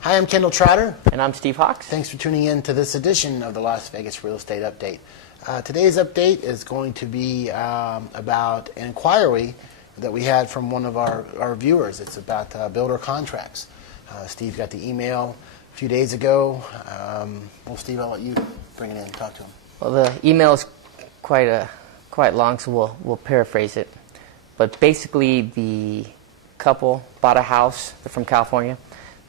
Hi, I'm Kendall Trotter. And I'm Steve Hawks. Thanks for tuning in to this edition of the Las Vegas Real Estate Update. Today's update is going to be about an inquiry that we had from one of our viewers. It's about builder contracts. Steve got the email a few days ago. Well, Steve, I'll let you bring it in and talk to him. Well, the email is quite long, so we'll paraphrase it. But basically, the couple bought a house. They're from California.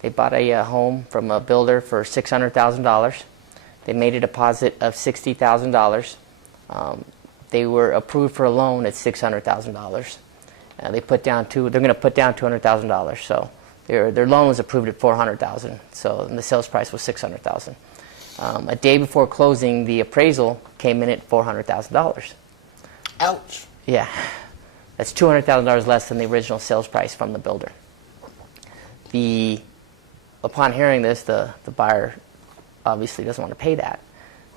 They bought a home from a builder for $600,000. They made a deposit of $60,000. They were approved for a loan at $600,000. They're going to put down $200,000. So their loan was approved at $400,000. So and the sales price was $600,000. A day before closing, the appraisal came in at $400,000. Ouch. Yeah, that's $200,000 less than the original sales price from the builder. Upon hearing this, the buyer obviously doesn't want to pay that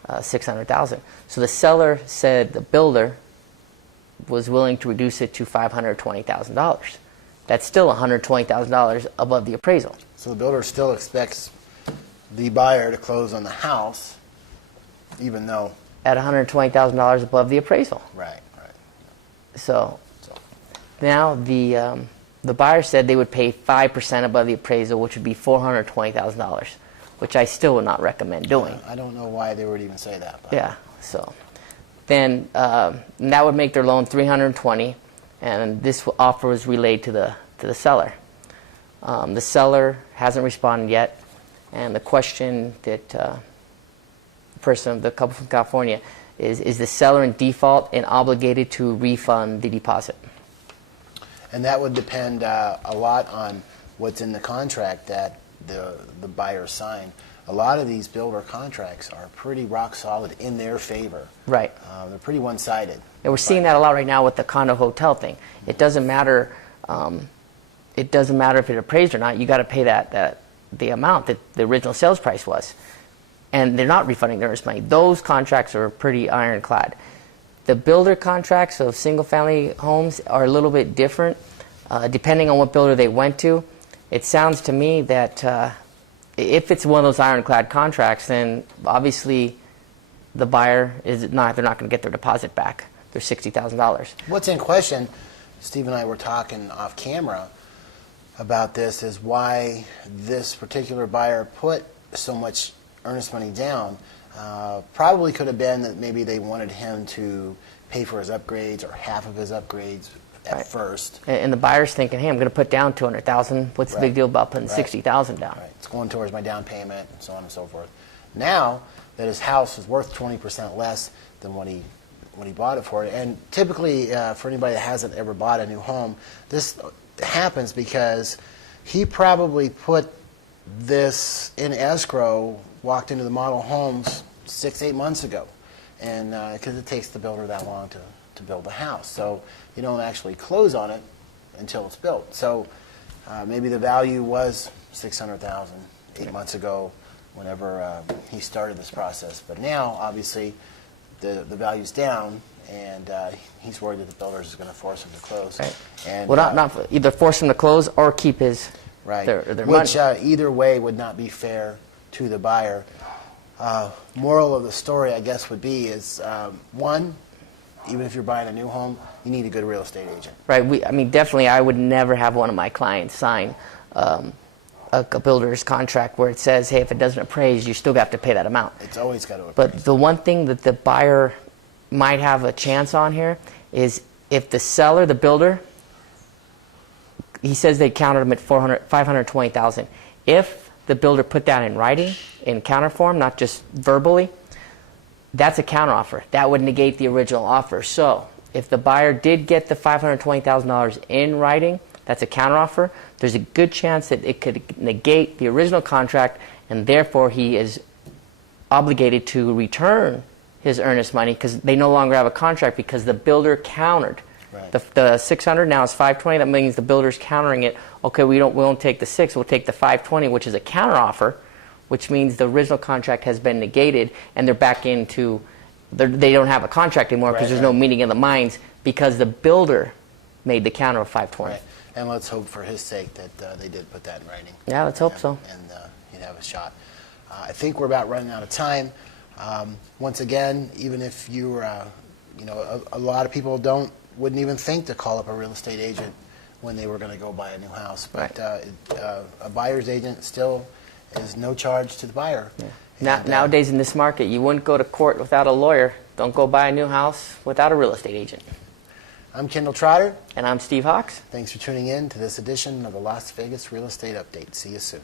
$600,000. So the seller said the builder was willing to reduce it to $520,000. That's still $120,000 above the appraisal. So the builder still expects the buyer to close on the house, even though at $120,000 above the appraisal. Right. So now the buyer said they would pay 5% above the appraisal, which would be $420,000, which I still would not recommend doing. I don't know why they would even say that. But. Yeah. So then that would make their loan $320,000, and this offer was relayed to the seller. The seller hasn't responded yet, and the question that the couple from California is the seller in default and obligated to refund the deposit? And that would depend a lot on what's in the contract that the buyer signed. A lot of these builder contracts are pretty rock solid in their favor. Right. They're pretty one-sided. And we're seeing that a lot right now with the condo hotel thing. It doesn't matter. It doesn't matter if it's appraised or not. You got to pay the amount that the original sales price was, and they're not refunding their earnest money. Those contracts are pretty ironclad. The builder contracts of single-family homes are a little bit different, depending on what builder they went to. It sounds to me that if it's one of those ironclad contracts, then obviously the buyer they're not going to get their deposit back, their $60,000. What's in question, Steve and I were talking off camera about this, is why this particular buyer put so much earnest money down. Probably could have been that maybe they wanted him to pay for his upgrades or half of his upgrades at first. And the buyer's thinking, hey, I'm going to put down $200,000. What's the big deal about putting $60,000 down? Right. It's going towards my down payment and so on and so forth. Now that his house is worth 20% less than what he bought it for, and typically for anybody that hasn't ever bought a new home, this happens because he probably put this in escrow, walked into the model homes 6-8 months ago, and because it takes the builder that long to build the house, so you don't actually close on it until it's built. So maybe the value was $600,000 8 months ago, whenever he started this process. But now, obviously, the value's down, and he's worried that the builder is going to force him to close. Right. And, well, not either force him to close or keep his their which money. Either way would not be fair to the buyer. Moral of the story, I guess, would be is one, even if you're buying a new home, you need a good real estate agent. Right. I mean, definitely, I would never have one of my clients sign a builder's contract where it says, hey, if it doesn't appraise, you still have to pay that amount. It's always got to appraise. But the one thing that the buyer might have a chance on here is if the seller, the builder, he says they counted him at $520,000. If the builder put that in writing, in counter form, not just verbally, that's a counteroffer. That would negate the original offer. So if the buyer did get the $520,000 in writing, that's a counteroffer. There's a good chance that it could negate the original contract, and therefore he is obligated to return his earnest money because they no longer have a contract because the builder countered. Right. The 600 now is 520. That means the builder's countering it. Okay, we won't take the 6. We'll take the 520, which is a counteroffer, which means the original contract has been negated, and they're back into they don't have a contract anymore because there's no meeting of the minds because the builder made the counter of 520. Right. And let's hope for his sake that they did put that in writing. Yeah, let's hope so. And have a shot. I think we're about running out of time. Once again, even if you're, a lot of people wouldn't even think to call up a real estate agent when they were going to go buy a new house. But a buyer's agent still is no charge to the buyer. Yeah. Nowadays in this market, you wouldn't go to court without a lawyer. Don't go buy a new house without a real estate agent. I'm Kendall Trotter. And I'm Steve Hawks. Thanks for tuning in to this edition of the Las Vegas Real Estate Update. See you soon.